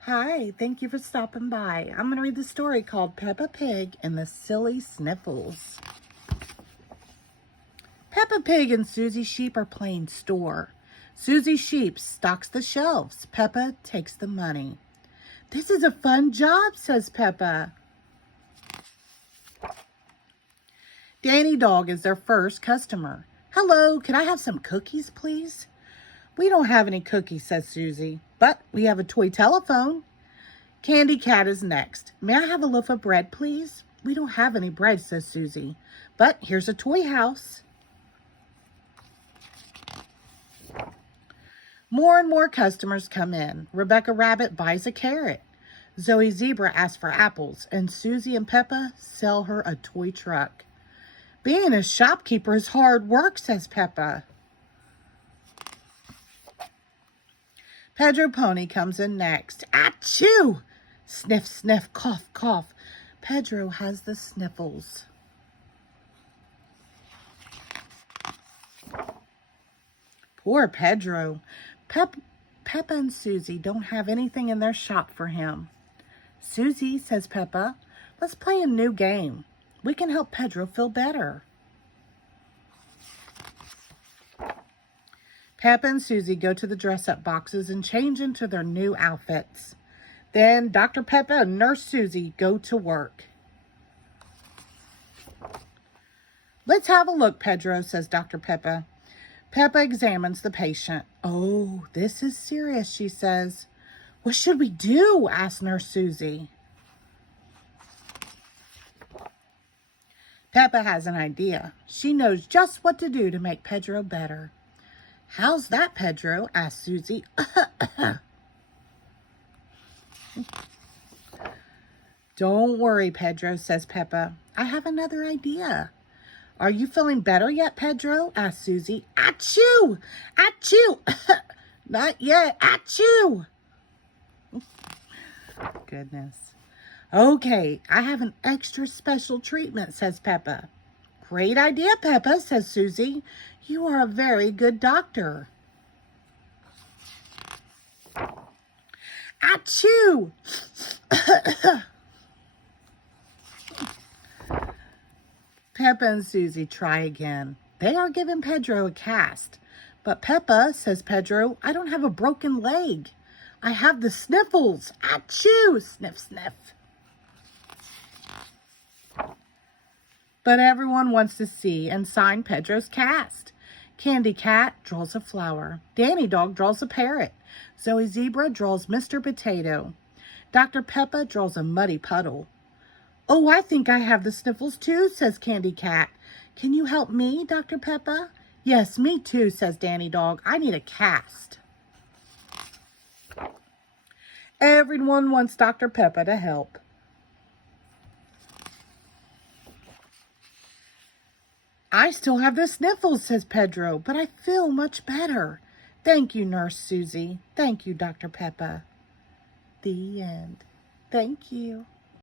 Hi, thank you for stopping by. I'm going to read the story called Peppa Pig and the Silly Sniffles. Peppa Pig and Susie Sheep are playing store. Susie Sheep stocks the shelves. Peppa takes the money. This is a fun job, says Peppa. Danny Dog is their first customer. Hello, can I have some cookies, please? We don't have any cookies, says Susie, but we have a toy telephone. Candy Cat is next. May I have a loaf of bread, please? We don't have any bread, says Susie, but here's a toy house. More and more customers come in. Rebecca Rabbit buys a carrot. Zoe Zebra asks for apples, and Susie and Peppa sell her a toy truck. Being a shopkeeper is hard work, says Peppa. Pedro Pony comes in next. Achoo! Sniff, sniff, cough, cough. Pedro has the sniffles. Poor Pedro. Peppa and Susie don't have anything in their shop for him. Susie, says Peppa, let's play a new game. We can help Pedro feel better. Peppa and Susie go to the dress-up boxes and change into their new outfits. Then Dr. Peppa and Nurse Susie go to work. Let's have a look, Pedro, says Dr. Peppa. Peppa examines the patient. Oh, this is serious, she says. What should we do? Asks Nurse Susie. Peppa has an idea. She knows just what to do to make Pedro better. How's that, Pedro? Asks Susie. Don't worry, Pedro, says Peppa. I have another idea. Are you feeling better yet, Pedro? Asked Susie. Achoo! Achoo! Not yet. Achoo! Goodness. Okay, I have an extra special treatment, says Peppa. Great idea, Peppa, says Susie. You are a very good doctor. Achoo! Peppa and Susie try again. They are giving Pedro a cast. But Peppa, says Pedro, I don't have a broken leg. I have the sniffles. Achoo! Sniff, sniff. But everyone wants to see and sign Pedro's cast. Candy Cat draws a flower. Danny Dog draws a parrot. Zoe Zebra draws Mr. Potato. Dr. Peppa draws a muddy puddle. Oh, I think I have the sniffles too, says Candy Cat. Can you help me, Dr. Peppa? Yes, me too, says Danny Dog. I need a cast. Everyone wants Dr. Peppa to help. I still have the sniffles, says Pedro, but I feel much better. Thank you, Nurse Susie. Thank you, Dr. Peppa. The end. Thank you.